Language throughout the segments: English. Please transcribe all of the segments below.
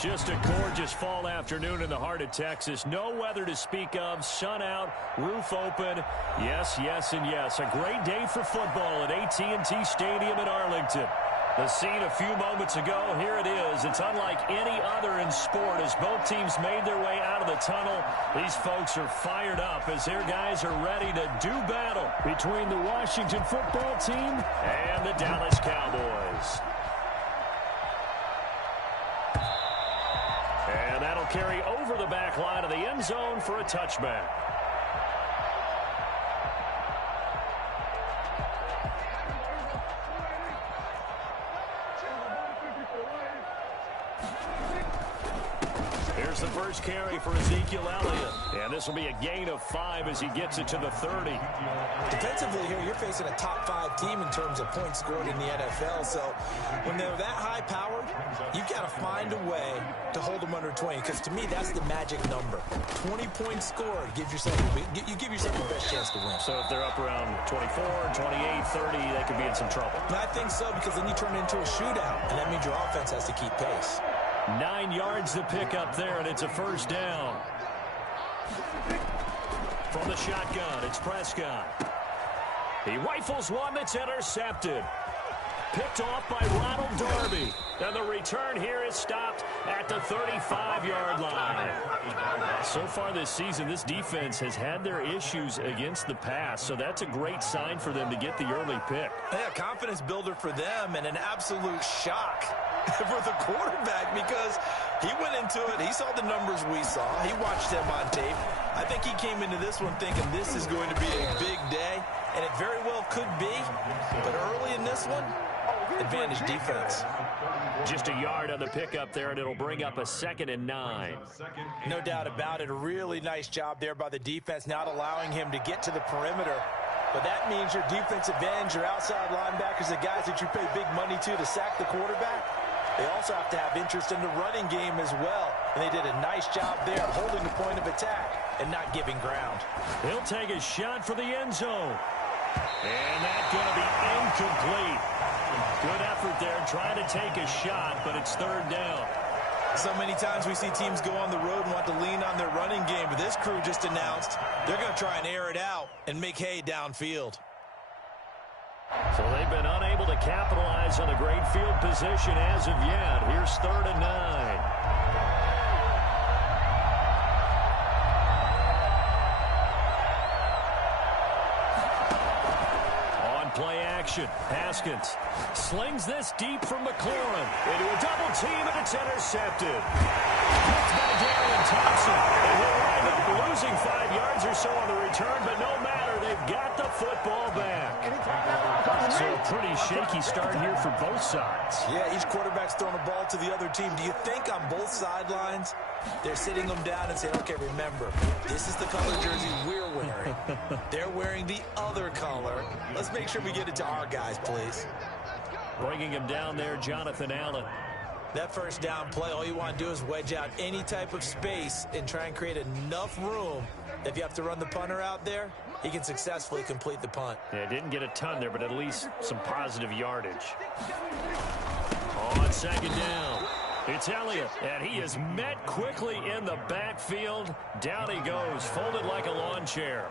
Just a gorgeous fall afternoon in the heart of Texas. No weather to speak of. Sun out, roof open. Yes, yes, and yes. A great day for football at AT&T Stadium in Arlington. The scene a few moments ago, here it is. It's unlike any other in sport as both teams made their way out of the tunnel. These folks are fired up as their guys are ready to do battle between the Washington football team and the Dallas Cowboys. And that'll carry over the back line of the end zone for a touchback. Here's the first carry for Ezekiel Elliott. And this will be a gain of 5 as he gets it to the 30. Defensively here, you're facing a top 5 team in terms of points scored in the NFL. So when they're that high powered, you've got to find a way to hold them under 20. Because to me, that's the magic number. 20 points scored. You give yourself the best chance to win. So if they're up around 24, 28, 30, they could be in some trouble. And I think so, because then you turn it into a shootout. And that means your offense has to keep pace. 9 yards to pick up there, and it's a first down. From the shotgun, it's Prescott. He rifles one that's intercepted. Picked off by Ronald Darby. And the return here is stopped at the 35-yard line. So far this season, this defense has had their issues against the pass, so that's a great sign for them to get the early pick. Yeah, confidence builder for them and an absolute shock for the quarterback because he went into it. He saw the numbers we saw. He watched them on tape. I think he came into this one thinking this is going to be a big day, and it very well could be. But early in this one, advantage defense. Just a yard on the pickup there, and it'll bring up a 2nd and 9. No doubt about it. A really nice job there by the defense, not allowing him to get to the perimeter. But that means your defensive ends, your outside linebackers, the guys that you pay big money to sack the quarterback, they also have to have interest in the running game as well. And they did a nice job there holding the point of attack and not giving ground. He'll take a shot for the end zone. And that's going to be incomplete. Good effort there trying to take a shot, but it's 3rd down. So many times we see teams go on the road and want to lean on their running game, but this crew just announced they're going to try and air it out and make hay downfield. So they've been unable to capitalize on the great field position as of yet. Here's 3rd and 9. Play action. Haskins slings this deep from McLaurin into a double team, and it's intercepted. Picked by Darian Thompson. And he'll wind up losing 5 yards or so on the return, but no matter, they've got the football back. So a pretty shaky start here for both sides. Yeah, each quarterback's throwing a ball to the other team. Do you think on both sidelines they're sitting them down and saying, okay, remember, this is the color jersey we're wearing. They're wearing the other color. Let's make sure we get it to our guys, please. Bringing him down there, Jonathan Allen. That first down play, all you want to do is wedge out any type of space and try and create enough room. If you have to run the punter out there, he can successfully complete the punt. Yeah, didn't get a ton there, but at least some positive yardage. On 2nd down. It's Elliott, and he is met quickly in the backfield. Down he goes, folded like a lawn chair.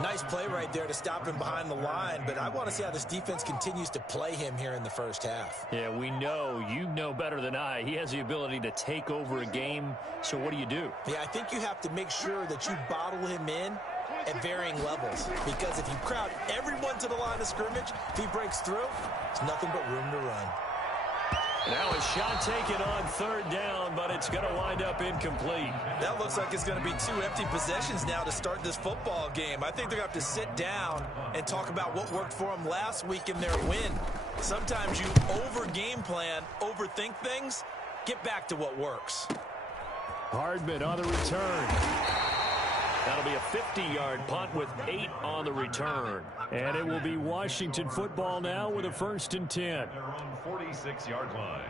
Nice play right there to stop him behind the line, but I want to see how this defense continues to play him here in the first half. Yeah, we know, you know better than I, he has the ability to take over a game, so what do you do? Yeah, I think you have to make sure that you bottle him in at varying levels, because if you crowd everyone to the line of scrimmage, if he breaks through, there's nothing but room to run. Now a shot taken on 3rd down, but it's going to wind up incomplete. That looks like it's going to be 2 empty possessions now to start this football game. I think they're going to have to sit down and talk about what worked for them last week in their win. Sometimes you over-game plan, overthink things, get back to what works. Hardman on the return. That'll be a 50-yard punt with 8 on the return. And it will be Washington football now with a 1st and 10. They're on 46-yard line.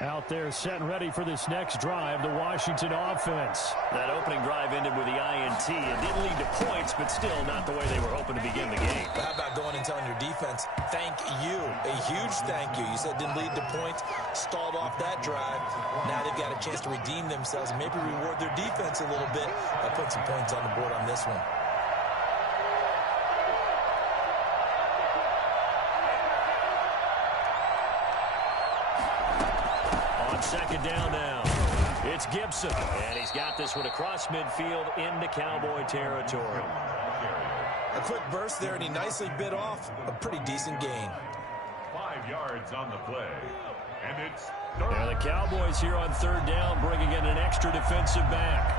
Out there set and ready for this next drive, the Washington offense. That opening drive ended with the INT. It didn't lead to points, but still not the way they were hoping to begin the game. How about going and telling your defense, thank you, a huge thank you. You said it didn't lead to points, stalled off that drive. Now they've got a chance to redeem themselves and maybe reward their defense a little bit by putting some points on the board on this one. Second down now. It's Gibson, and he's got this one across midfield into Cowboy territory. A quick burst there, and he nicely bit off a pretty decent gain. 5 yards on the play, and it's Now the Cowboys here on third down, bringing in an extra defensive back.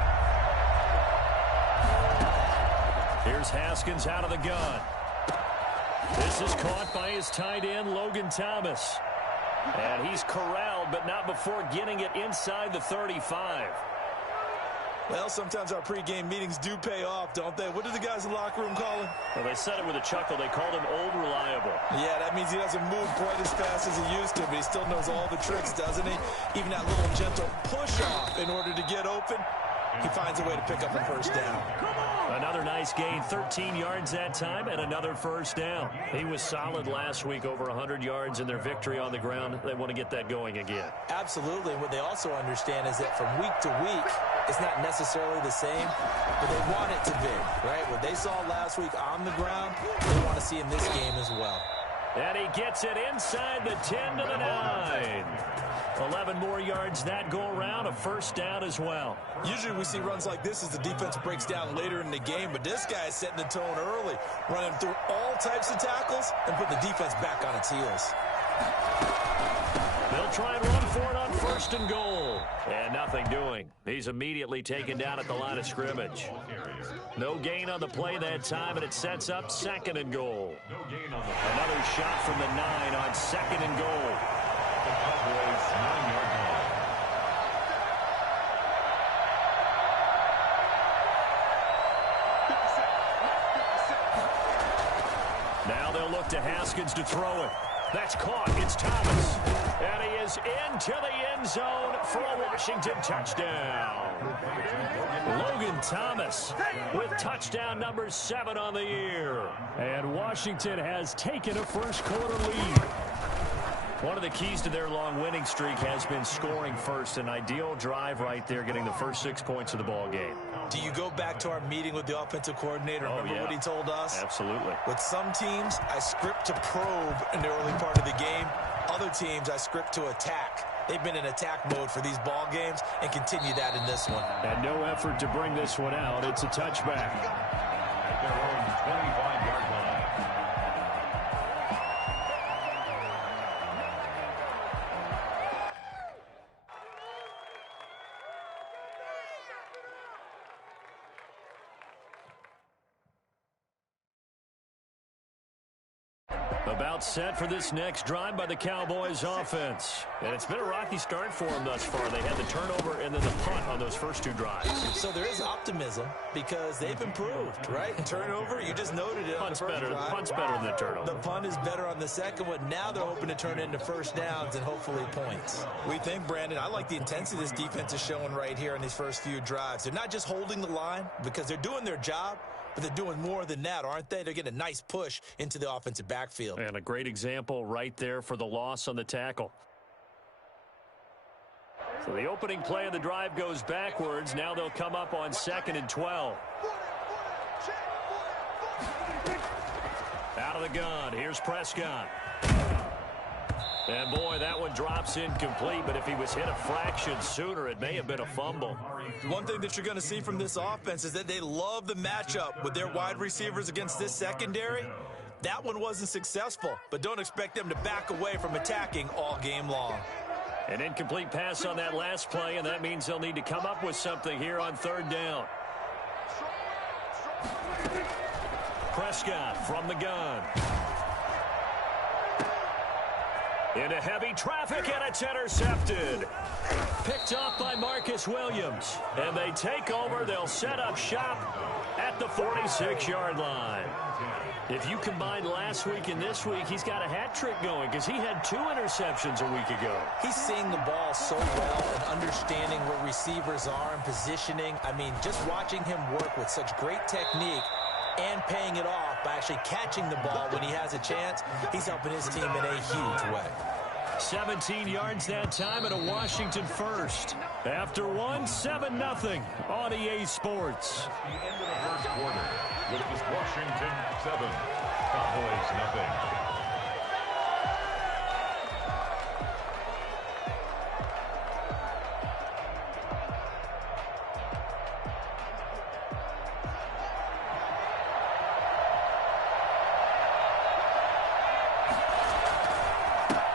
Here's Haskins out of the gun. This is caught by his tight end, Logan Thomas. And he's corralled, but not before getting it inside the 35. Well, sometimes our pregame meetings do pay off, don't they? What do the guys in the locker room call him? Well, they said it with a chuckle. They called him Old Reliable. Yeah, that means he doesn't move quite as fast as he used to, but he still knows all the tricks, doesn't he? Even that little gentle push-off in order to get open, he finds a way to pick up a first down. Another nice gain, 13 yards that time, and another first down. He was solid last week, over 100 yards in their victory on the ground. They want to get that going again. Absolutely. And what they also understand is that from week to week, it's not necessarily the same, but they want it to be, right? What they saw last week on the ground, they want to see in this game as well. And he gets it inside the 10 to the 9. 11 more yards that go around, a first down as well. Usually we see runs like this as the defense breaks down later in the game, but this guy is setting the tone early, running through all types of tackles and putting the defense back on its heels. They'll try and run for it on first and goal. And nothing doing. He's immediately taken down at the line of scrimmage. No gain on the play that time, and it sets up second and goal. Another shot from the 9 on second and goal. Now they'll look to Haskins to throw it. That's caught. It's Thomas. And he is into the end zone for a Washington touchdown. Logan Thomas with touchdown number 7 on the year. And Washington has taken a first quarter lead. One of the keys to their long winning streak has been scoring first. An ideal drive right there, getting the first 6 points of the ball game. Do you go back to our meeting with the offensive coordinator? Remember what he told us? Absolutely. With some teams, I script to probe in the early part of the game. Other teams, I script to attack. They've been in attack mode for these ball games and continue that in this one. And no effort to bring this one out. It's a touchback. at their own 25-yard line. About set for this next drive by the Cowboys offense. And it's been a rocky start for them thus far. They had the turnover and then the punt on those first 2 drives. So there is optimism because they've improved, right? Turnover, you just noted it on the first drive. Punt's better than the turnover. The punt is better on the second one. Now they're hoping to turn into first downs and hopefully points. We think, Brandon, I like the intensity this defense is showing right here in these first few drives. They're not just holding the line because they're doing their job, but they're doing more than that, aren't they? They're getting a nice push into the offensive backfield. And a great example right there for the loss on the tackle. So the opening play of the drive goes backwards. Now they'll come up on 2nd and 12. Out of the gun. Here's Prescott. And, boy, that one drops incomplete, but if he was hit a fraction sooner, it may have been a fumble. One thing that you're going to see from this offense is that they love the matchup with their wide receivers against this secondary. That one wasn't successful, but don't expect them to back away from attacking all game long. An incomplete pass on that last play, and that means they'll need to come up with something here on 3rd down. Prescott from the gun. Into heavy traffic, and it's intercepted. Picked off by Marcus Williams. And they take over. They'll set up shop at the 46-yard line. If you combine last week and this week, he's got a hat trick going because he had 2 interceptions a week ago. He's seeing the ball so well and understanding where receivers are and positioning. I mean, just watching him work with such great technique and paying it off by actually catching the ball when he has a chance, he's helping his team in a huge way. 17 yards that time and a Washington first. After 7-0 on EA Sports. The end of the first quarter. With this Washington 7, Cowboys nothing.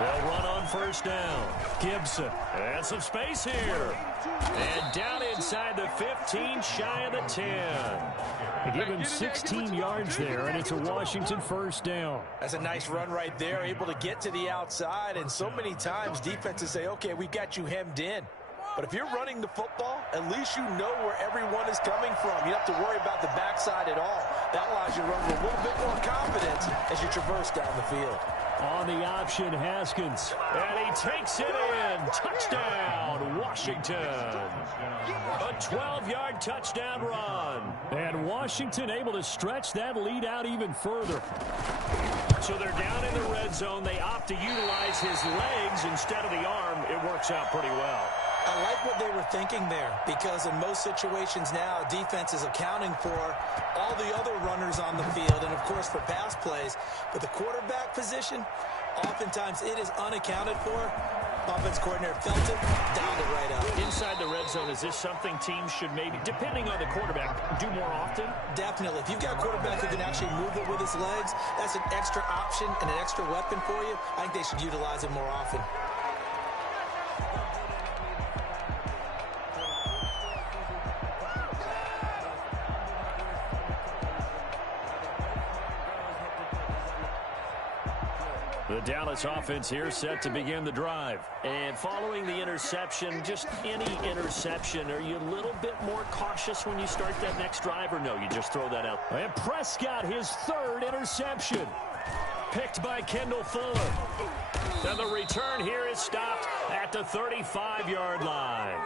They'll run on first down. Gibson. And some space here. And down inside the 15, shy of the 10. They give him 16 yards there, and it's a Washington first down. That's a nice run right there, able to get to the outside. And so many times defenses say, okay, we've got you hemmed in. But if you're running the football, at least you know where everyone is coming from. You don't have to worry about the backside at all. That allows you to run with a little bit more confidence as you traverse down the field. On the option, Haskins. And he takes it in. Touchdown, Washington. A 12-yard touchdown run. And Washington able to stretch that lead out even further. So they're down in the red zone. They opt to utilize his legs instead of the arm. It works out pretty well. I like what they were thinking there, because in most situations now, defense is accounting for all the other runners on the field and, of course, for pass plays. But the quarterback position, oftentimes it is unaccounted for. Offense coordinator felt it, dialed it right up. Inside the red zone, is this something teams should maybe, depending on the quarterback, do more often? Definitely. If you've got a quarterback who can actually move it with his legs, that's an extra option and an extra weapon for you. I think they should utilize it more often. The Dallas offense here set to begin the drive. And following the interception, just any interception, are you a little bit more cautious when you start that next drive, or no, you just throw that out? And Prescott, his 3rd interception. Picked by Kendall Fuller. And the return here is stopped at the 35-yard line.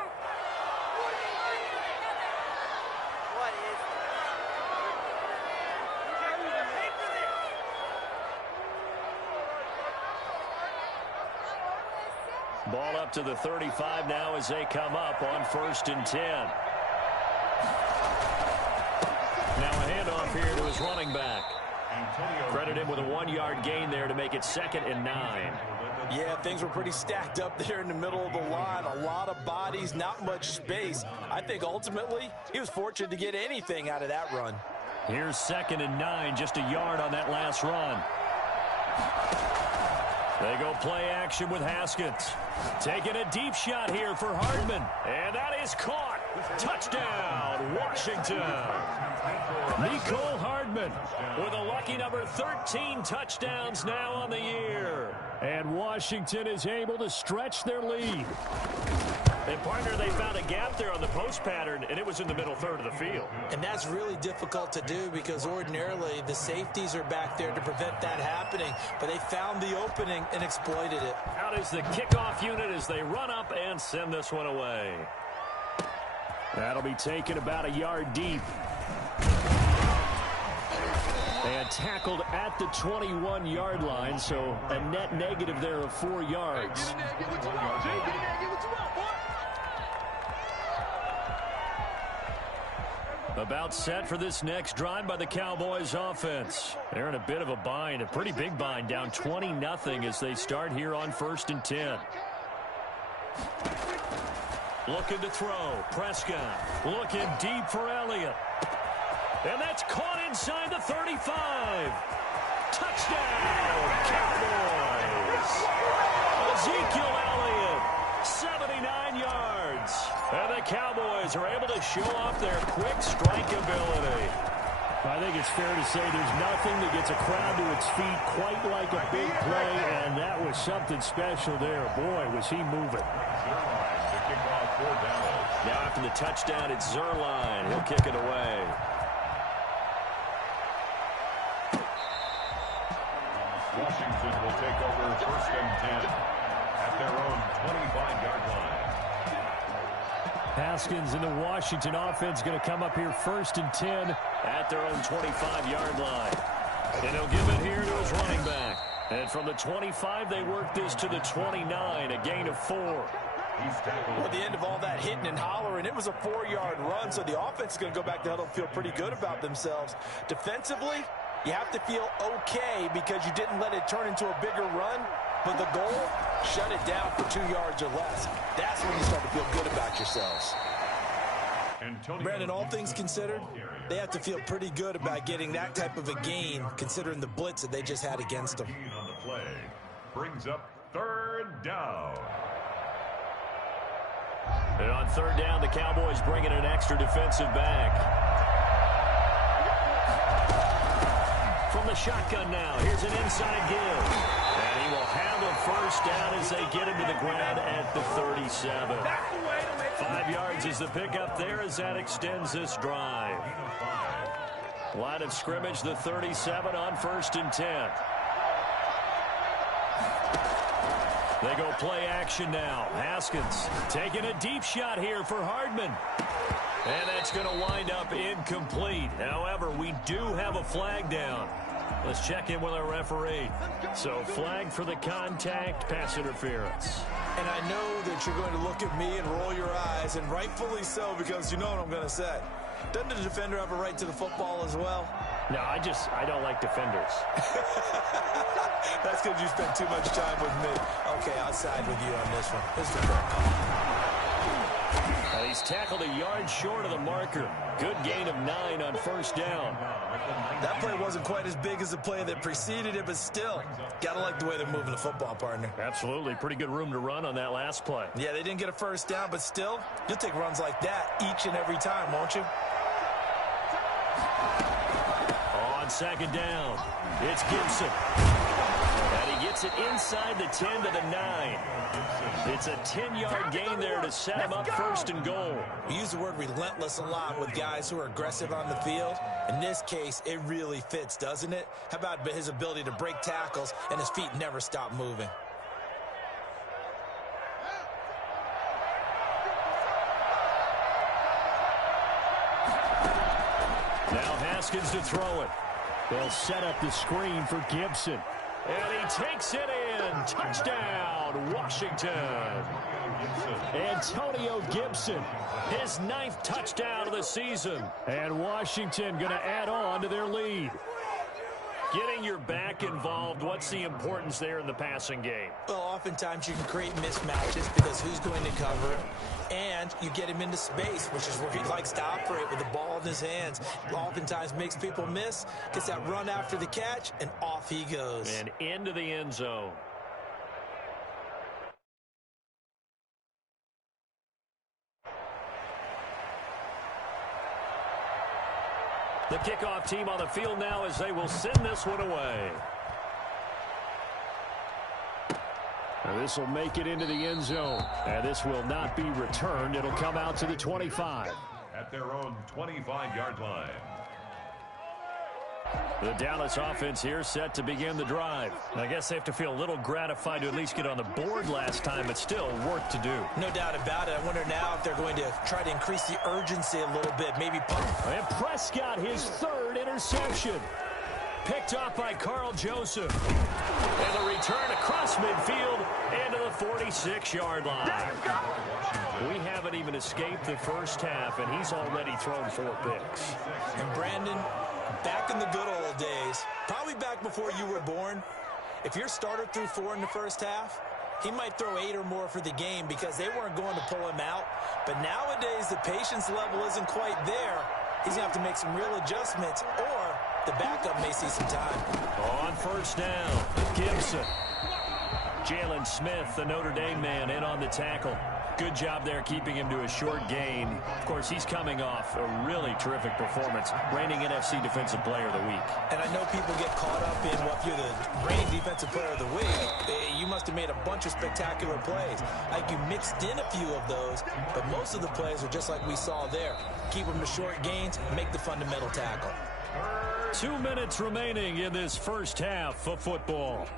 Ball up to the 35 now as they come up on 1st and 10. Now a handoff here to his running back. Credit him with a 1-yard gain there to make it 2nd and 9. Yeah, things were pretty stacked up there in the middle of the line. A lot of bodies, not much space. I think ultimately he was fortunate to get anything out of that run. Here's 2nd and 9, just a yard on that last run. They go play action with Haskins. Taking a deep shot here for Hardman. And that is caught. Touchdown, Washington. Nicole Hardman with a lucky number 13 touchdowns now on the year. And Washington is able to stretch their lead. And, partner, they found a gap there on the post pattern, and it was in the middle third of the field. And that's really difficult to do because ordinarily the safeties are back there to prevent that happening. But they found the opening and exploited it. Out is the kickoff unit as they run up and send this one away. That'll be taken about a yard deep. And tackled at the 21-yard line, so a net negative there of 4 yards. About set for this next drive by the Cowboys offense. They're in a bit of a bind, a pretty big bind, down 20-0 as they start here on 1st and 10. Looking to throw. Prescott looking deep for Elliott. And that's caught inside the 35. Touchdown, Cowboys. Ezekiel Elliott, 79 yards. And the Cowboys are able to show off their quick strike ability. I think it's fair to say there's nothing that gets a crowd to its feet quite like a big play, and that was something special there. Boy, was he moving. Now after the touchdown, it's Zerline. He'll kick it away. Washington will take over 1st and 10 at their own 25-yard line. Haskins and the Washington offense going to come up here 1st and 10 at their own 25-yard line. And he'll give it here to his running back. And from the 25, they work this to the 29, a gain of 4. Well, at the end of all that hitting and hollering, it was a 4-yard run, so the offense is going to go back to huddle and feel pretty good about themselves. Defensively, you have to feel okay because you didn't let it turn into a bigger run, but the goal, shut it down for 2 yards or less. That's when you start to feel good about yourselves. Brandon, all things considered, they have to feel pretty good about getting that type of a gain, considering the blitz that they just had against them. On the play brings up 3rd down. And on 3rd down, the Cowboys bring in an extra defensive back. From the shotgun now, here's an inside give. And he will handle 1st down as they get him to the ground at the 37. 5 yards is the pickup there as that extends this drive. Line of scrimmage, the 37 on 1st and 10. They go play action now. Haskins taking a deep shot here for Hardman. And that's going to wind up incomplete. However, we do have a flag down. Let's check in with our referee. So flag for the contact, pass interference. And I know that you're going to look at me and roll your eyes, and rightfully so, because you know what I'm going to say. Doesn't the defender have a right to the football as well? No, I don't like defenders. That's because you spent too much time with me. Okay, I'll side with you on this one. This is the fair call. He's tackled a yard short of the marker. Good gain of 9 on 1st down. That play wasn't quite as big as the play that preceded it, but still, gotta like the way they're moving the football, partner. Absolutely. Pretty good room to run on that last play. Yeah, they didn't get a 1st down, but still, you'll take runs like that each and every time, won't you? On 2nd down, it's Gibson. And he gets it inside the 10 to the 9. It's a 10-yard gain there to set him up 1st and goal. We use the word relentless a lot with guys who are aggressive on the field. In this case, it really fits, doesn't it? How about his ability to break tackles and his feet never stop moving? Now Haskins to throw it. They'll set up the screen for Gibson. And he takes it in. Touchdown, Washington. Antonio Gibson, his 9th touchdown of the season. And Washington going to add on to their lead. Getting your back involved, what's the importance there in the passing game? Well, oftentimes you can create mismatches because who's going to cover it? And you get him into space, which is where he likes to operate with the ball in his hands. Oftentimes makes people miss, gets that run after the catch, and off he goes. And into the end zone. The kickoff team on the field now as they will send this one away. Now this will make it into the end zone. And this will not be returned. It'll come out to the 25. At their own 25-yard line. The Dallas offense here set to begin the drive. I guess they have to feel a little gratified to at least get on the board last time, but still work to do. No doubt about it. I wonder now if they're going to try to increase the urgency a little bit, maybe pump. And Prescott, his 3rd interception. Picked off by Carl Joseph. And the return across midfield into the 46-yard line. We haven't even escaped the first half, and he's already thrown 4 picks. And Brandon, back in the good old days, probably back before you were born, if your starter threw 4 in the first half, he might throw 8 or more for the game because they weren't going to pull him out. But nowadays, the patience level isn't quite there. He's going to have to make some real adjustments, or the backup may see some time. On 1st down, Gibson. Jalen Smith, the Notre Dame man, in on the tackle. Good job there keeping him to a short gain. Of course, he's coming off a really terrific performance, reigning NFC Defensive Player of the Week. And I know people get caught up in, well, if you're the reigning Defensive Player of the Week, you must have made a bunch of spectacular plays. Like you mixed in a few of those, but most of the plays are just like we saw there. Keep them to short gains, make the fundamental tackle. 2 minutes remaining in this first half of football.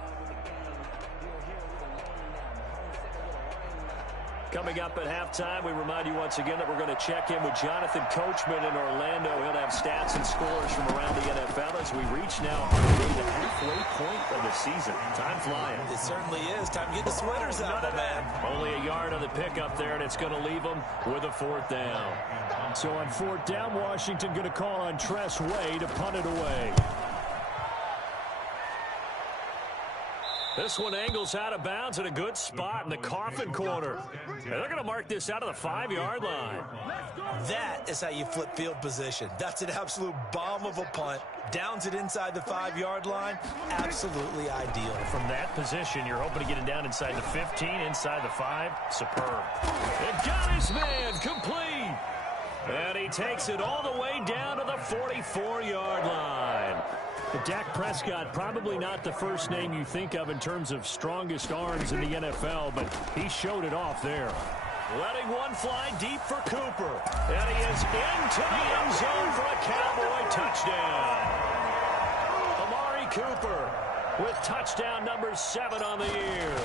Coming up at halftime, we remind you once again that we're going to check in with Jonathan Coachman in Orlando. He'll have stats and scores from around the NFL as we reach now the halfway point of the season. Time flying. It certainly is. Time to get the sweaters out, man. Only a yard on the pickup there, and it's going to leave them with a 4th down. So on 4th down, Washington going to call on Tress Way to punt it away. This one angles out of bounds at a good spot in the coffin corner. And they're going to mark this out of the 5-yard line. That is how you flip field position. That's an absolute bomb of a punt. Downs it inside the 5-yard line. Absolutely ideal. From that position, you're hoping to get it down inside the 15, inside the 5. Superb. It got his man complete. And he takes it all the way down to the 44-yard line. Dak Prescott, probably not the first name you think of in terms of strongest arms in the NFL, but he showed it off there. Letting one fly deep for Cooper. And he is into the end zone for a Cowboy touchdown. Amari Cooper with touchdown number 7 on the year.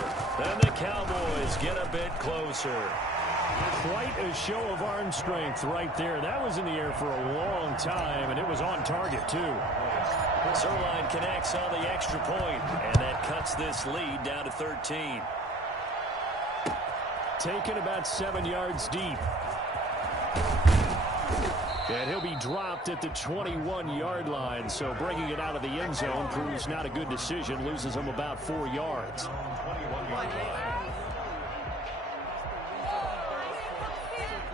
And the Cowboys get a bit closer. Quite a show of arm strength right there. That was in the air for a long time, and it was on target, too. Zerline connects on the extra point, and that cuts this lead down to 13. Taken about 7 yards deep. And he'll be dropped at the 21-yard line, so bringing it out of the end zone proves not a good decision, loses him about 4 yards.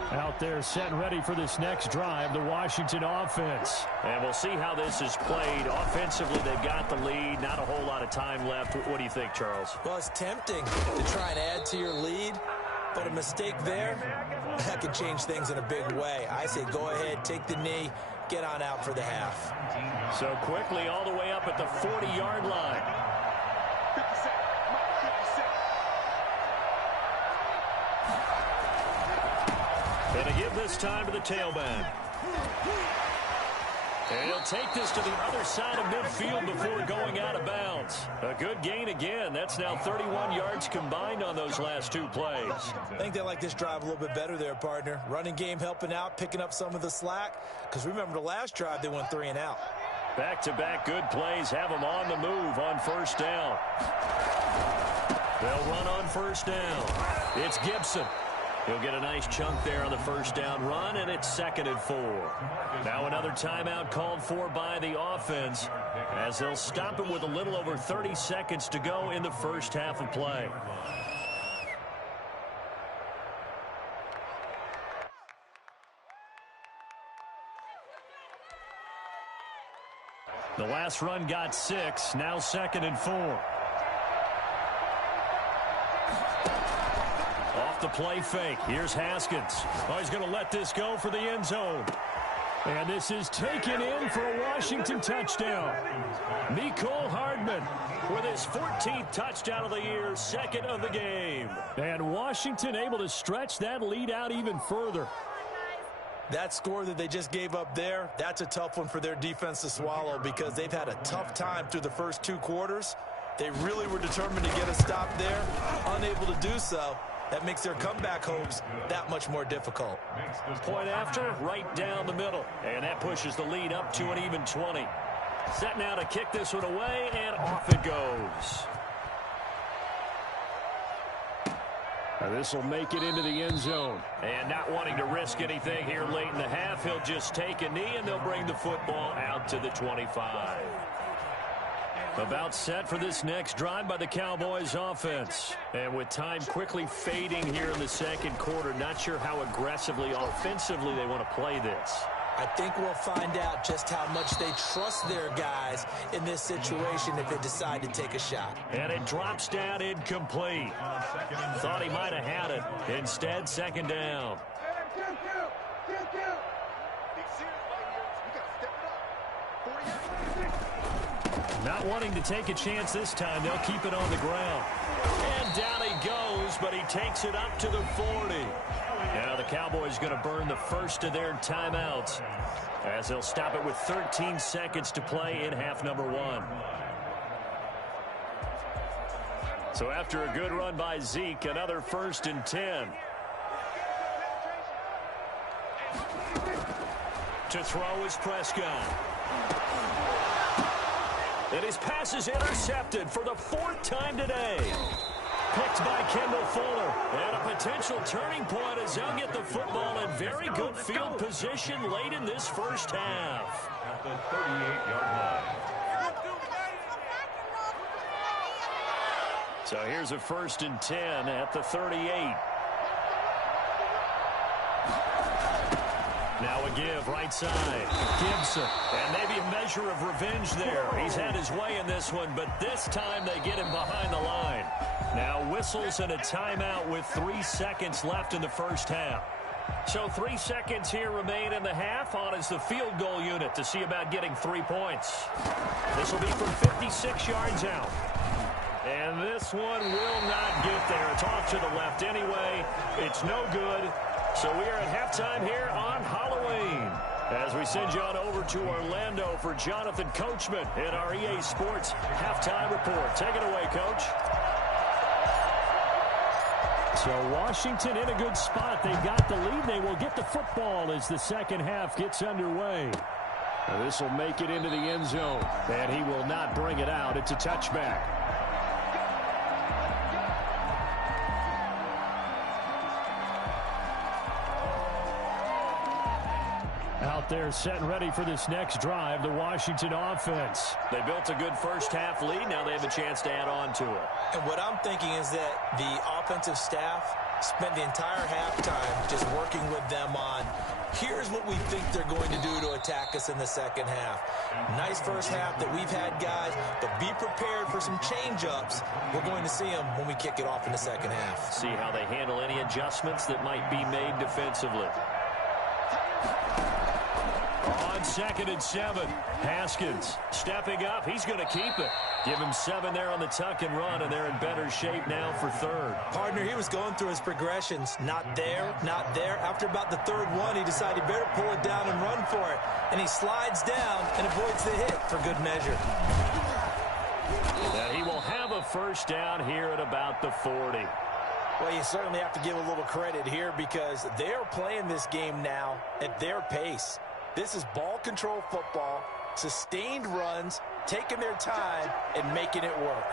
Out there set and ready for this next drive, the Washington offense. And we'll see how this is played. Offensively, they've got the lead. Not a whole lot of time left. What do you think, Charles? Well, it's tempting to try and add to your lead, but a mistake there, that could change things in a big way. I say go ahead, take the knee, get on out for the half. So quickly all the way up at the 40-yard line. And to give this time to the tailback. And he'll take this to the other side of midfield before going out of bounds. A good gain again. That's now 31 yards combined on those last 2 plays. I think they like this drive a little bit better there, partner. Running game helping out, picking up some of the slack. Because remember the last drive, they went 3 and out. Back-to-back good plays have them on the move on 1st down. They'll run on 1st down. It's Gibson. He'll get a nice chunk there on the 1st down run, and it's 2nd and 4. Now another timeout called for by the offense as they'll stop him with a little over 30 seconds to go in the first half of play. The last run got 6, now 2nd and 4. The play fake. Here's Haskins. Oh, he's going to let this go for the end zone. And this is taken in for a Washington touchdown. Mecole Hardman with his 14th touchdown of the year, 2nd of the game. And Washington able to stretch that lead out even further. That score that they just gave up there, that's a tough one for their defense to swallow because they've had a tough time through the first 2 quarters. They really were determined to get a stop there, unable to do so. That makes their comeback hopes that much more difficult. Point after, right down the middle. And that pushes the lead up to an even 20. Set now to kick this one away, and off it goes. This will make it into the end zone. And not wanting to risk anything here late in the half, he'll just take a knee, and they'll bring the football out to the 25. About set for this next drive by the Cowboys offense. And with time quickly fading here in the 2nd quarter, not sure how aggressively, offensively they want to play this. I think we'll find out just how much they trust their guys in this situation if they decide to take a shot. And it drops down incomplete. Thought he might have had it. Instead, 2nd down. Not wanting to take a chance this time. They'll keep it on the ground. And down he goes, but he takes it up to the 40. Now the Cowboys going to burn the first of their timeouts as they'll stop it with 13 seconds to play in half number 1. So after a good run by Zeke, another 1st and 10. To throw is Prescott. And his pass is intercepted for the 4th time today. Picked by Kendall Fuller. And a potential turning point as they'll get the football in very good field position late in this first half. At the 38-yard line. So here's a 1st and 10 at the 38. Now a give, right side. Gibson. And maybe a measure of revenge there. He's had his way in this one, but this time they get him behind the line. Now whistles and a timeout with 3 seconds left in the first half. So 3 seconds here remain in the half. On is the field goal unit to see about getting 3 points. This will be from 56 yards out. And this one will not get there. It's off to the left anyway. It's no good. So we are at halftime here on Halloween as we send you on over to Orlando for Jonathan Coachman in our EA Sports Halftime Report. Take it away, Coach. So Washington in a good spot. They've got the lead. They will get the football as the second half gets underway. This will make it into the end zone, and he will not bring it out. It's a touchback. Out there set and ready for this next drive, the Washington offense. They built a good first half lead. Now they have a chance to add on to it. And what I'm thinking is that the offensive staff spent the entire halftime just working with them on, here's what we think they're going to do to attack us in the second half. Nice first half that we've had, guys, but be prepared for some change-ups. We're going to see them when we kick it off in the second half. See how they handle any adjustments that might be made defensively. On 2nd and 7, Haskins stepping up. He's going to keep it. Give him 7 there on the tuck and run, and they're in better shape now for 3rd. Partner, he was going through his progressions. Not there, not there. After about the 3rd one, he decided he better pull it down and run for it. And he slides down and avoids the hit for good measure. And he will have a first down here at about the 40. Well, you certainly have to give a little credit here because they're playing this game now at their pace. This is ball control football, sustained runs, taking their time, and making it work.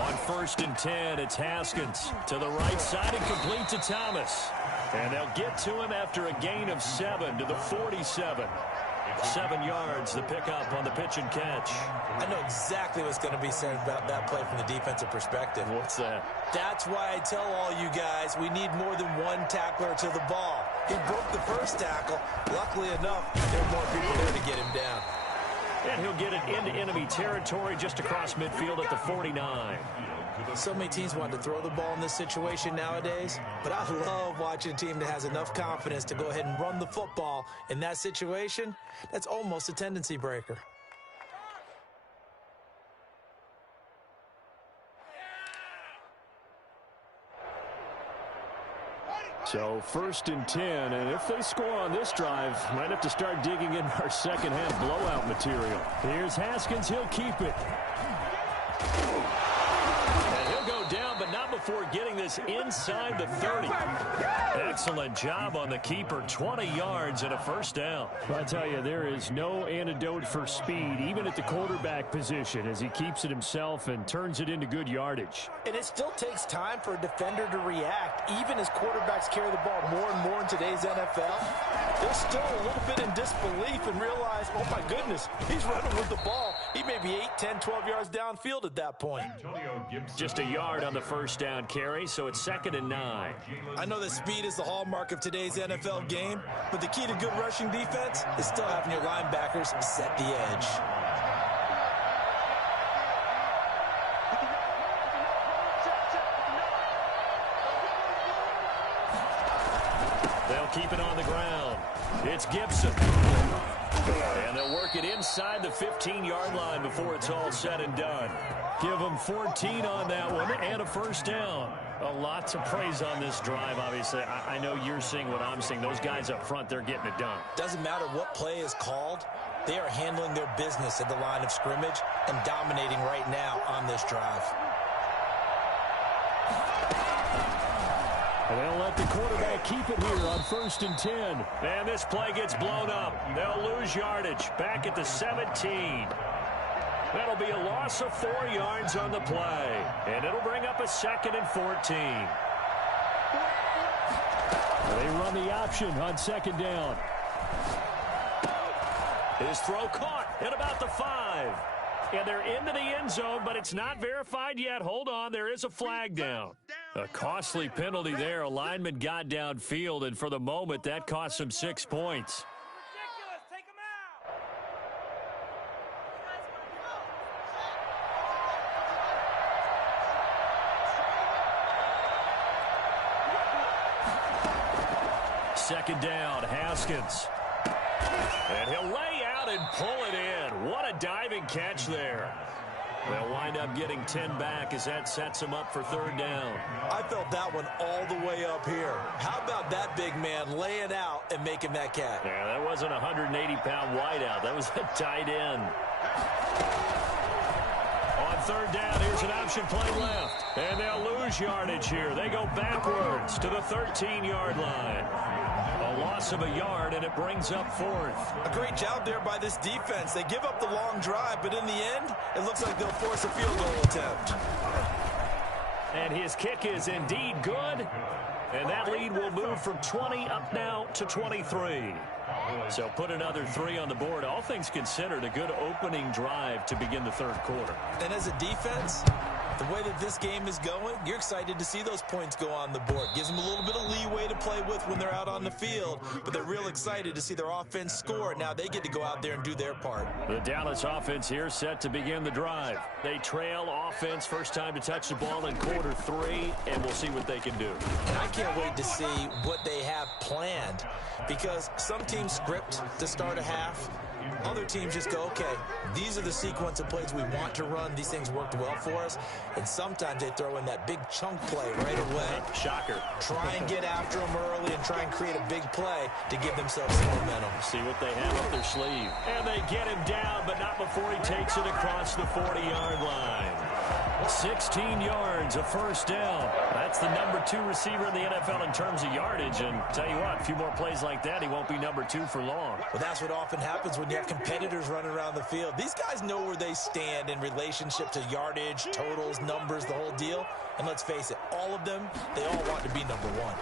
On 1st and 10, it's Haskins to the right side and complete to Thomas. And they'll get to him after a gain of 7 to the 47. 7 yards, the pickup on the pitch and catch. I know exactly what's going to be said about that play from the defensive perspective. What's that? That's why I tell all you guys we need more than one tackler to the ball. He broke the first tackle. Luckily enough, there are more people there to get him down. And he'll get it into enemy territory just across midfield at the 49. So many teams want to throw the ball in this situation nowadays, but I love watching a team that has enough confidence to go ahead and run the football in that situation. That's almost a tendency breaker. So 1st and 10, and if they score on this drive, might have to start digging in our second half blowout material. Here's Haskins, he'll keep it. And he'll go down, but not before getting this inside the 30. Excellent job on the keeper, 20 yards and a first down. Well, I tell you, there is no antidote for speed, even at the quarterback position, as he keeps it himself and turns it into good yardage. And it still takes time for a defender to react, even as quarterbacks carry the ball more and more in today's NFL. They're still a little bit in disbelief and realize, oh my goodness, he's running with the ball. He may be 8, 10, 12 yards downfield at that point. Just a yard on the first down carry, so it's 2nd and 9. I know that speed is the hallmark of today's NFL game, but the key to good rushing defense is still having your linebackers set the edge. They'll keep it on the ground. It's Gibson. And they'll work it inside the 15-yard line before it's all said and done. Give them 14 on that one and a first down. A lot to praise on this drive, obviously. I know you're seeing what I'm seeing. Those guys up front, they're getting it done. Doesn't matter what play is called. They are handling their business at the line of scrimmage and dominating right now on this drive. And they'll let the quarterback keep it here on 1st and 10. And this play gets blown up. They'll lose yardage back at the 17. That'll be a loss of 4 yards on the play. And it'll bring up a 2nd and 14. They run the option on 2nd down. His throw caught at about the 5. And they're into the end zone, but it's not verified yet. Hold on, there is a flag down. A costly penalty there. A lineman got downfield, and for the moment, that cost him 6 points. Take him out. Second down, Haskins. And he'll lay out and pull it in. What a diving catch there. They'll wind up getting 10 back as that sets him up for 3rd down. I felt that one all the way up here. How about that big man laying out and making that catch? Yeah, that wasn't a 180-pound wideout. That was a tight end. On 3rd down, here's an option play left. And they'll lose yardage here. They go backwards to the 13-yard line. A loss of a yard, and it brings up 4th. A great job there by this defense. They give up the long drive, but in the end, it looks like they'll force a field goal attempt. And his kick is indeed good. And that lead will move from 20 up now to 23. So put another 3 on the board. All things considered, a good opening drive to begin the 3rd quarter. And as a defense, the way that this game is going, you're excited to see those points go on the board. Gives them a little bit of leeway to play with when they're out on the field, but they're real excited to see their offense score. Now they get to go out there and do their part. The Dallas offense here set to begin the drive. They trail offense, first time to touch the ball in quarter 3, and we'll see what they can do. And I can't wait to see what they have planned, because some teams script to start a half. Other teams just go, okay, these are the sequence of plays we want to run. These things worked well for us. And sometimes they throw in that big chunk play right away. Shocker. Try and get after them early and try and create a big play to give themselves some momentum. See what they have up their sleeve. And they get him down, but not before he takes it across the 40-yard line. 16 yards, a first down. That's the number 2 receiver in the NFL in terms of yardage. And tell you what, a few more plays like that, he won't be number 2 for long. Well, that's what often happens when you have competitors running around the field. These guys know where they stand in relationship to yardage, totals, numbers, the whole deal. And let's face it, all of them, they all want to be number 1.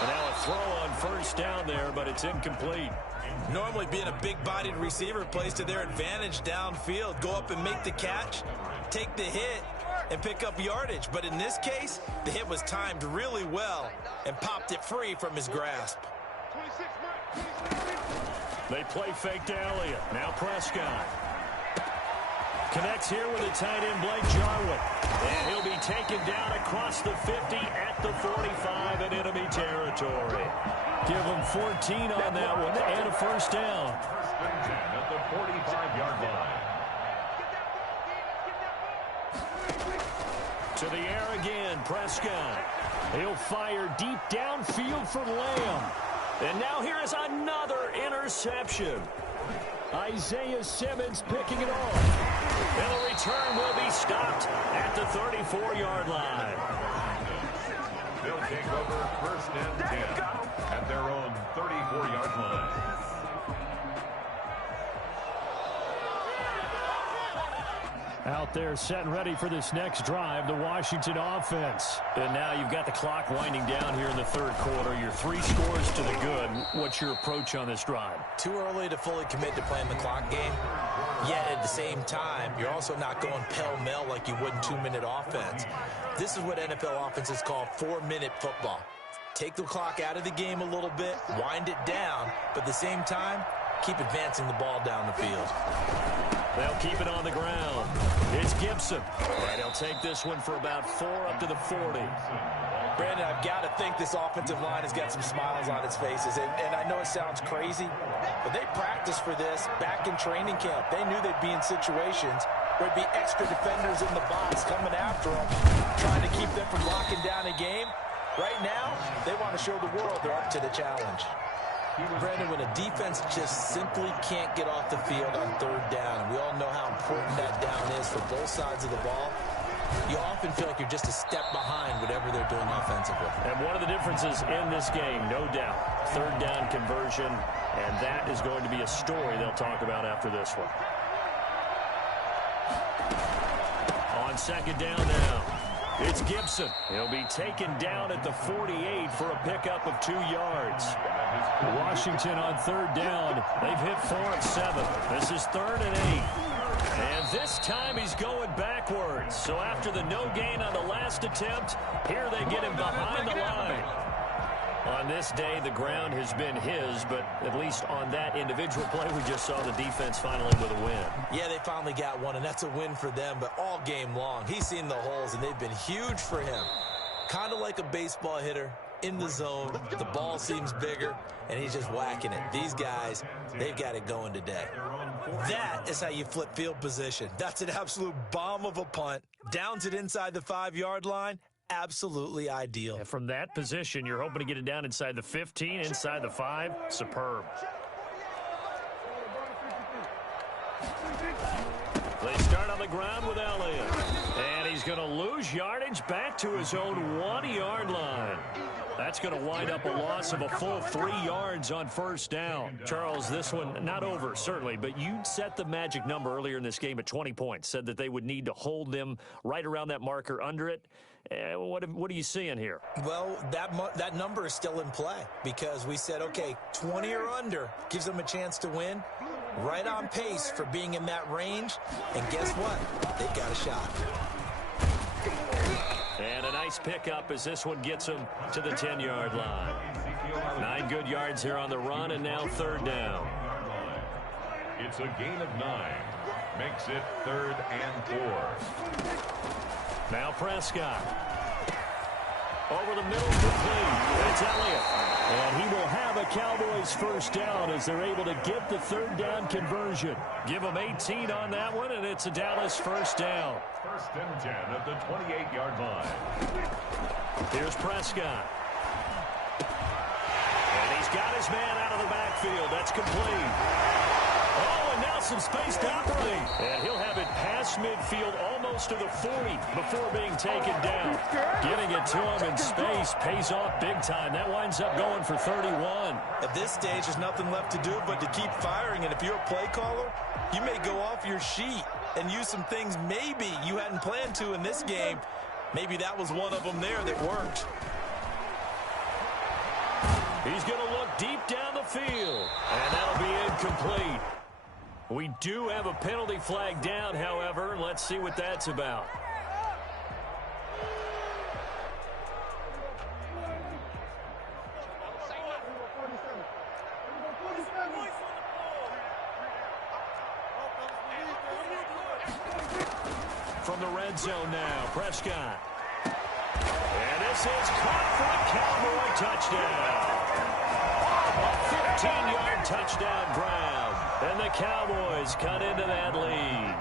And now a throw on first down there, but it's incomplete. Normally being a big-bodied receiver plays to their advantage downfield. Go up and make the catch, take the hit, and pick up yardage. But in this case, the hit was timed really well and popped it free from his grasp. They play fake to Elliott. Now Prescott. Connects here with a tight end, Blake Jarwin. And he'll be taken down across the 50 at the 45 in enemy territory. Give him 14 on that one and a first down. At the 45-yard line. To the air again, Prescott. He'll fire deep downfield for Lamb. And now here is another interception. Isaiah Simmons picking it off. And the return will be stopped at the 34-yard line. They'll take over 1st and 10 at their own 34-yard line. Out there set and ready for this next drive, the Washington offense. And now you've got the clock winding down here in the 3rd quarter. Your 3 scores to the good. What's your approach on this drive? Too early to fully commit to playing the clock game. Yet at the same time, you're also not going pell-mell like you would in 2-minute offense. This is what NFL offenses call 4-minute football. Take the clock out of the game a little bit, wind it down, but at the same time, keep advancing the ball down the field. They'll keep it on the ground. It's Gibson. All right, he'll They'll take this one for about 4 up to the 40. Brandon, I've got to think this offensive line has got some smiles on its faces. And I know it sounds crazy, but they practiced for this back in training camp. They knew they'd be in situations where there'd be extra defenders in the box coming after them, trying to keep them from locking down a game. Right now, they want to show the world they're up to the challenge. Brandon, when a defense just simply can't get off the field on third down, and we all know how important that down is for both sides of the ball, you often feel like you're just a step behind whatever they're doing offensively. And one of the differences in this game, no doubt, third down conversion, and that is going to be a story they'll talk about after this one. On second down now, it's Gibson. He'll be taken down at the 48 for a pickup of 2 yards. Washington on third down. They've hit 4 of 7. This is 3rd and 8. And this time he's going backwards. So after the no gain on the last attempt, here they get him behind the line. On this day, the ground has been his, but at least on that individual play, we just saw the defense finally with a win. Yeah, they finally got one, and that's a win for them, but all game long, he's seen the holes, and they've been huge for him. Kind of like a baseball hitter in the zone. The ball seems bigger, and he's just whacking it. These guys, they've got it going today. That is how you flip field position. That's an absolute bomb of a punt. Downs it inside the 5-yard line. Absolutely ideal. And from that position, you're hoping to get it down inside the 15, inside the 5. Superb. They start on the ground with Elliott. And he's going to lose yardage back to his own 1-yard line. That's going to wind up a loss of a full 3 yards on first down. Charles, this one not over, certainly, but you set the magic number earlier in this game at 20 points, said that they would need to hold them right around that marker under it. What are you seeing here? Well, that number is still in play because we said, okay, 20 or under gives them a chance to win. Right on pace for being in that range. And guess what? They've got a shot. And a nice pickup as this one gets them to the 10-yard line. 9 good yards here on the run, and now third down. It's a gain of 9. Makes it 3rd and 4. Now Prescott. Over the middle, complete. It's Elliott. And he will have a Cowboys first down as they're able to get the third down conversion. Give them 18 on that one, and it's a Dallas first down. 1st and 10 at the 28-yard line. Here's Prescott. And he's got his man out of the backfield. That's complete. Oh, and now some space to operate. And he'll have it past midfield almost to the 40 before being taken down. Getting it to him in space pays off big time. That winds up going for 31. At this stage, there's nothing left to do but to keep firing. And if you're a play caller, you may go off your sheet and use some things maybe you hadn't planned to in this game. Maybe that was one of them there that worked. He's going to look deep down the field, and that'll be incomplete. We do have a penalty flag down, however. Let's see what that's about. From the red zone now, Prescott. And this is caught for a Cowboy touchdown. A 15-yard touchdown grab. And the Cowboys cut into that lead.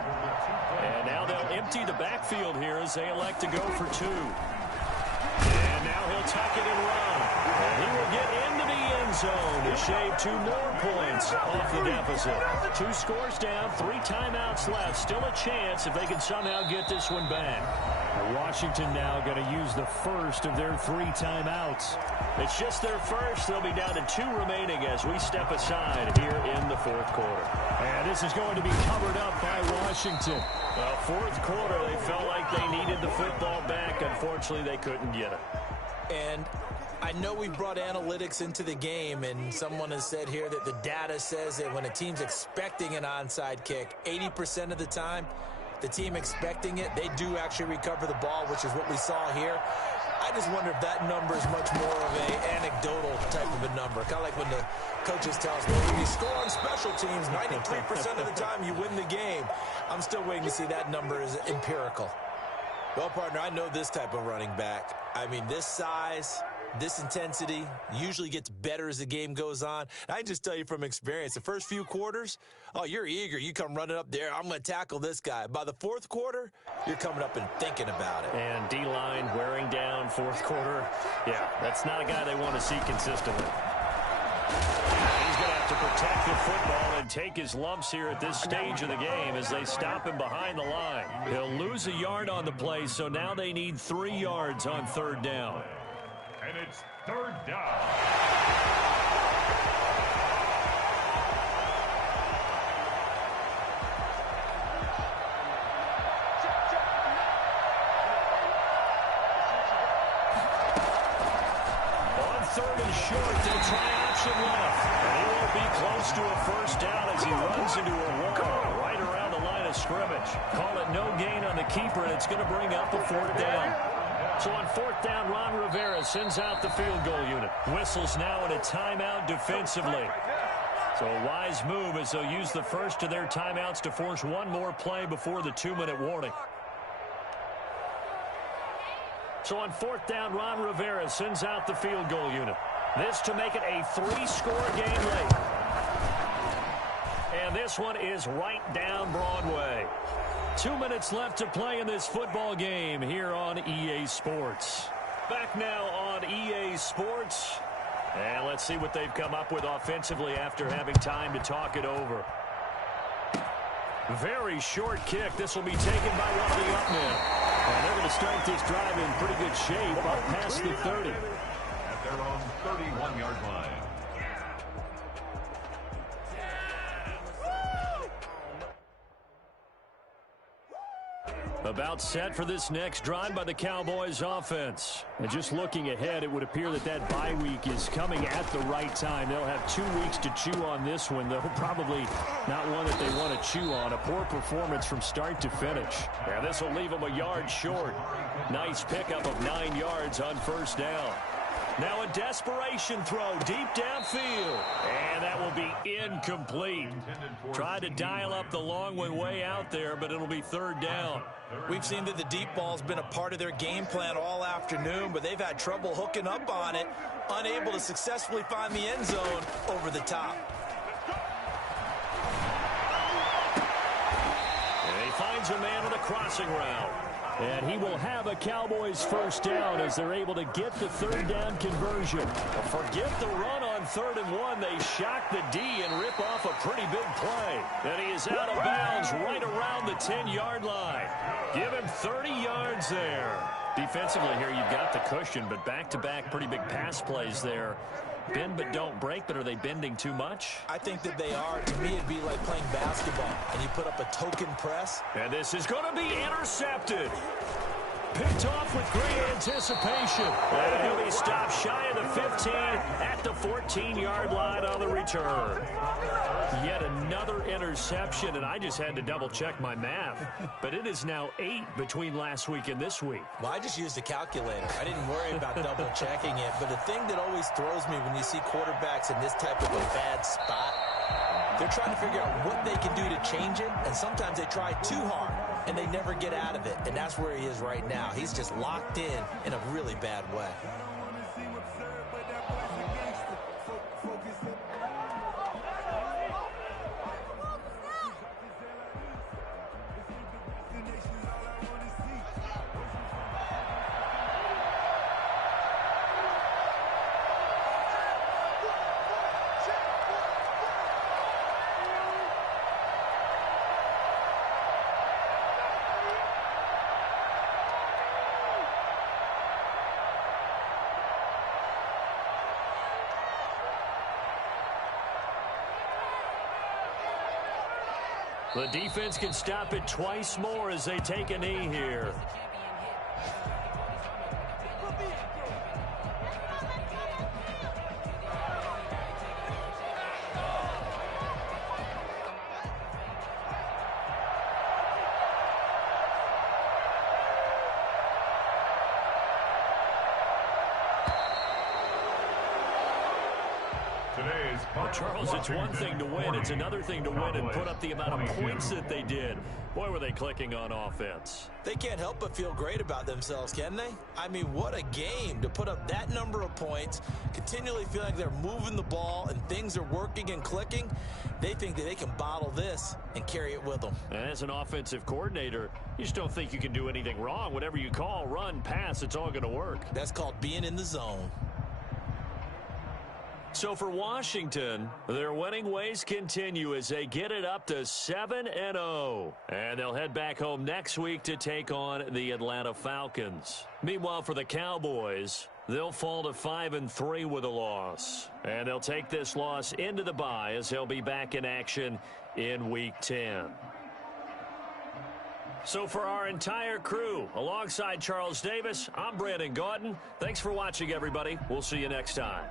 And now they'll empty the backfield here as they elect to go for 2. And now he'll tuck it and run. And he will get into the end zone to shave 2 more points off the deficit. 2 scores down, 3 timeouts left. Still a chance if they can somehow get this one back. Washington now going to use the first of their 3 timeouts. It's just their first. They'll be down to 2 remaining as we step aside here in the 4th quarter. And this is going to be covered up by Washington. Well, 4th quarter, they felt like they needed the football back. Unfortunately, they couldn't get it. And I know we brought analytics into the game, and someone has said here that the data says that when a team's expecting an onside kick, 80% of the time, the team expecting it, they do actually recover the ball, which is what we saw here. I just wonder if that number is much more of an anecdotal type of a number. Kind of like when the coaches tell us, well, when you score on special teams, 93% of the time you win the game. I'm still waiting to see that number is empirical. Well, partner, I know this type of running back. I mean, this size, this intensity usually gets better as the game goes on. And I can just tell you from experience, the first few quarters, oh, you're eager. You come running up there, I'm going to tackle this guy. By the fourth quarter, you're coming up and thinking about it. And D-line wearing down fourth quarter. Yeah, that's not a guy they want to see consistently. He's going to have to protect the football and take his lumps here at this stage of the game as they stop him behind the line. He'll lose a yard on the play, so now they need 3 yards on third down. And it's third down. Third and short, they'll try option left. And he won't be close to a first down as he runs into a wall right around the line of scrimmage. Call it no gain on the keeper, and it's going to bring up a fourth down. So on fourth down, Ron Rivera sends out the field goal unit. Whistles now in a timeout defensively. So a wise move as they'll use the first of their timeouts to force one more play before the 2-minute warning. So on fourth down, Ron Rivera sends out the field goal unit. This to make it a 3-score game late. And this one is right down Broadway. 2 minutes left to play in this football game here on EA Sports. Back now on EA Sports. And let's see what they've come up with offensively after having time to talk it over. Very short kick. This will be taken by one of the up men. And they're going to start this drive in pretty good shape up past the 30. At their own 31-yard line. About set for this next drive by the Cowboys offense. And just looking ahead, it would appear that bye week is coming at the right time. They'll have 2 weeks to chew on this one, though probably not one that they want to chew on. A poor performance from start to finish. And this will leave them a yard short. Nice pickup of 9 yards on first down. Now a desperation throw deep downfield. And that will be incomplete. Try to dial up the long one way out there, but it'll be third down. We've seen that the deep ball's been a part of their game plan all afternoon, but they've had trouble hooking up on it, unable to successfully find the end zone over the top. And he finds a man on the crossing route. And he will have a Cowboys first down as they're able to get the third down conversion. Forget the run on 3rd and 1. They shock the D and rip off a pretty big play. And he is out of bounds right around the 10-yard line. Give him 30 yards there. Defensively here, you've got the cushion, but back-to-back pretty big pass plays there. Bend but don't break, but are they bending too much? I think that they are. To me, it'd be like playing basketball, and you put up a token press. And this is going to be intercepted. Picked off with great anticipation. And he'll be stopped shy of the 15 at the 14-yard line on the return. Yet another interception, and I just had to double-check my math. But it is now 8 between last week and this week. Well, I just used a calculator. I didn't worry about double-checking it. But the thing that always throws me when you see quarterbacks in this type of a bad spot, they're trying to figure out what they can do to change it, and sometimes they try too hard, and they never get out of it, and that's where he is right now. He's just locked in a really bad way. The defense can stop it twice more as they take a knee here. Today's Well, Charles, it's one thing to win. It's another thing to win and put up the amount of points that they did. Boy, were they clicking on offense. They can't help but feel great about themselves, can they? I mean, what a game to put up that number of points, continually feeling like they're moving the ball and things are working and clicking. They think that they can bottle this and carry it with them. And as an offensive coordinator, you just don't think you can do anything wrong. Whatever you call, run, pass, it's all going to work. That's called being in the zone. So for Washington, their winning ways continue as they get it up to 7-0. And they'll head back home next week to take on the Atlanta Falcons. Meanwhile, for the Cowboys, they'll fall to 5-3 with a loss. And they'll take this loss into the bye as they'll be back in action in Week 10. So for our entire crew, alongside Charles Davis, I'm Brandon Gaudin. Thanks for watching, everybody. We'll see you next time.